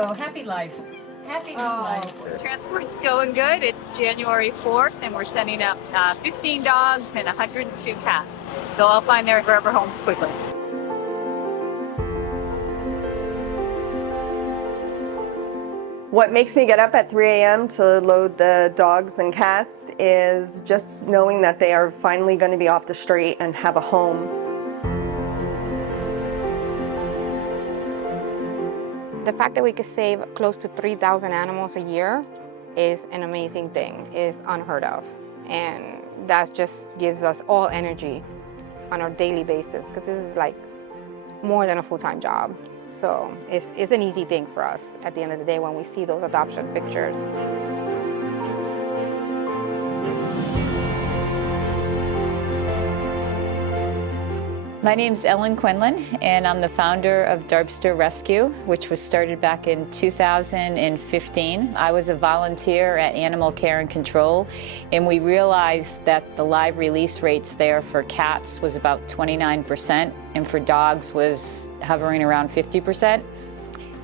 go. Happy life. Happy new life. Transport's going good. It's January 4th, and we're sending up 15 dogs and 102 cats. They'll all find their forever homes quickly. What makes me get up at 3 a.m. to load the dogs and cats is just knowing that they are finally going to be off the street and have a home. The fact that we could save close to 3,000 animals a year is an amazing thing, is unheard of. And that just gives us all energy on our daily basis, because this is like more than a full-time job. So it's an easy thing for us at the end of the day when we see those adoption pictures. My name's Ellen Quinlan, and I'm the founder of Darbster Rescue, which was started back in 2015. I was a volunteer at Animal Care and Control, and we realized that the live release rates there for cats was about 29%, and for dogs was hovering around 50%.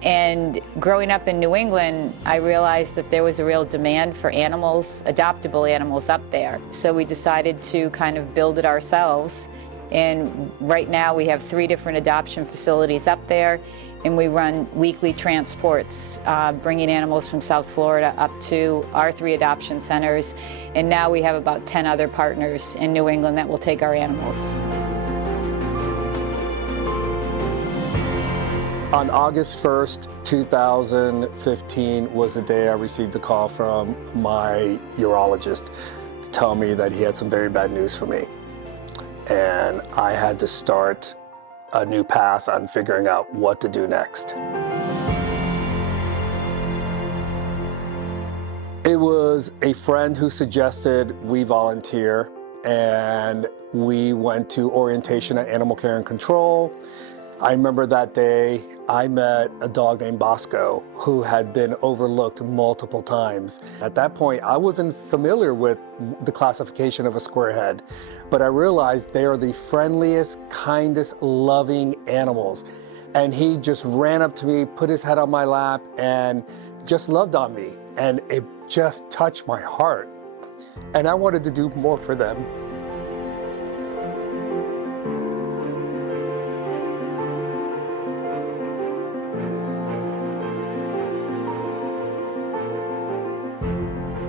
And growing up in New England, I realized that there was a real demand for animals, adoptable animals up there. So we decided to kind of build it ourselves. And right now we have 3 different adoption facilities up there, and we run weekly transports, bringing animals from South Florida up to our 3 adoption centers. And now we have about 10 other partners in New England that will take our animals. On August 1st, 2015 was the day I received a call from my urologist to tell me that he had some very bad news for me. And I had to start a new path on figuring out what to do next. It was a friend who suggested we volunteer, and we went to orientation at Animal Care and Control. I remember that day I met a dog named Bosco who had been overlooked multiple times. At that point, I wasn't familiar with the classification of a squarehead, but I realized they are the friendliest, kindest, loving animals. And he just ran up to me, put his head on my lap, and just loved on me. And it just touched my heart. And I wanted to do more for them.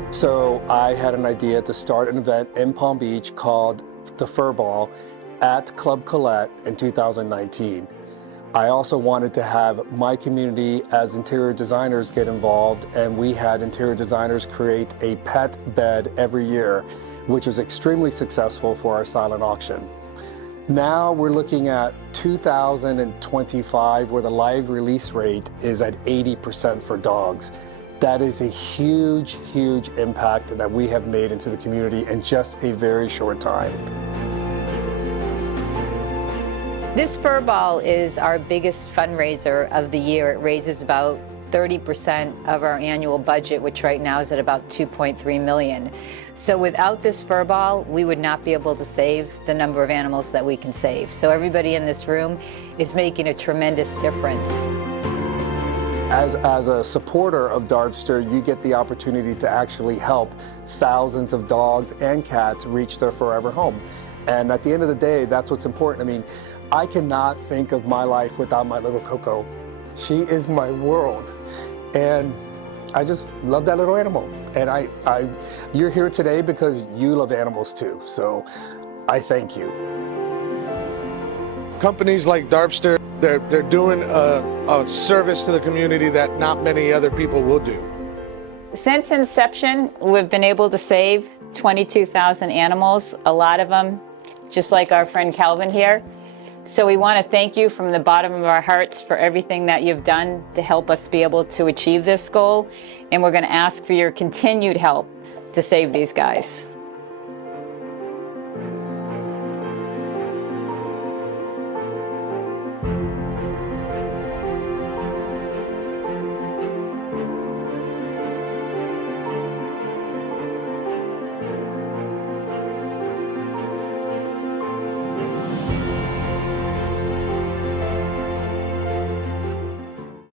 So I had an idea to start an event in Palm Beach called the Fur Ball at Club Colette in 2019. I also wanted to have my community as interior designers get involved, and we had interior designers create a pet bed every year, which was extremely successful for our silent auction. Now we're looking at 2025, where the live release rate is at 80% for dogs. That is a huge, huge impact that we have made into the community in just a very short time. This Fur Ball is our biggest fundraiser of the year. It raises about 30% of our annual budget, which right now is at about $2.3 million. So without this Fur Ball, we would not be able to save the number of animals that we can save. So everybody in this room is making a tremendous difference. As a supporter of Darbster, you get the opportunity to actually help thousands of dogs and cats reach their forever home. And at the end of the day, that's what's important. I mean, I cannot think of my life without my little Coco. She is my world. And I just love that little animal. And you're here today because you love animals too. So I thank you. Companies like Darbster, they're doing a service to the community that not many other people will do. Since inception, we've been able to save 22,000 animals, a lot of them just like our friend Calvin here. So we want to thank you from the bottom of our hearts for everything that you've done to help us be able to achieve this goal. And we're going to ask for your continued help to save these guys.